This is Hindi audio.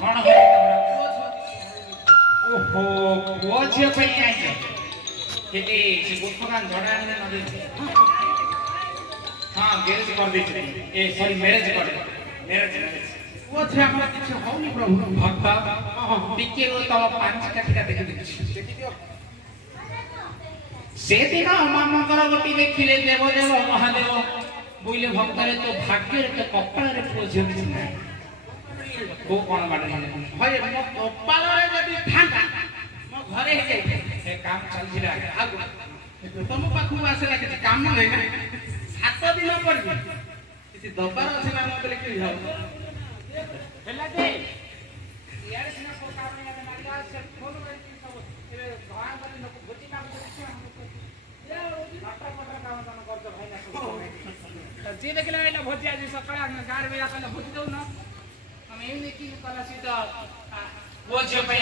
कौन हो ओहो वो झियो पे आई है केते से बुफगान झड़ा ने नदी हां गैरेज कर दे ए सॉरी मैरिज वो छे हमरा किछ होनी प्रभु भक्त टिके रो तब पांच काटिका देखि देखि दियो से दिन मामकर गोटी देखिले देव देव महादेव बुइले भक्तरे तो भाग्य रे तो कपाल रे पोझियो किछ नै को कोन बाटे भाई मो कपाल रे जदी थांता मो घरे हे जाई ए काम चल जिरा आगु तुम पाखु आसेला किछ काम नै ना 7 दिन परबी किछ दबार আছে না মতলে কি যাও হেলা দে ইয়ারে সিনা को काम नै ना मारिया से फोन रे की सब ए भगवान बने न भोटी काम करछे हम ये नाटा पटा काम करतो भाई ना जे देखला एला भोटी आज सकाळ गार बेला कला भोटी दउ न हम एने की कला सीता वो जे पे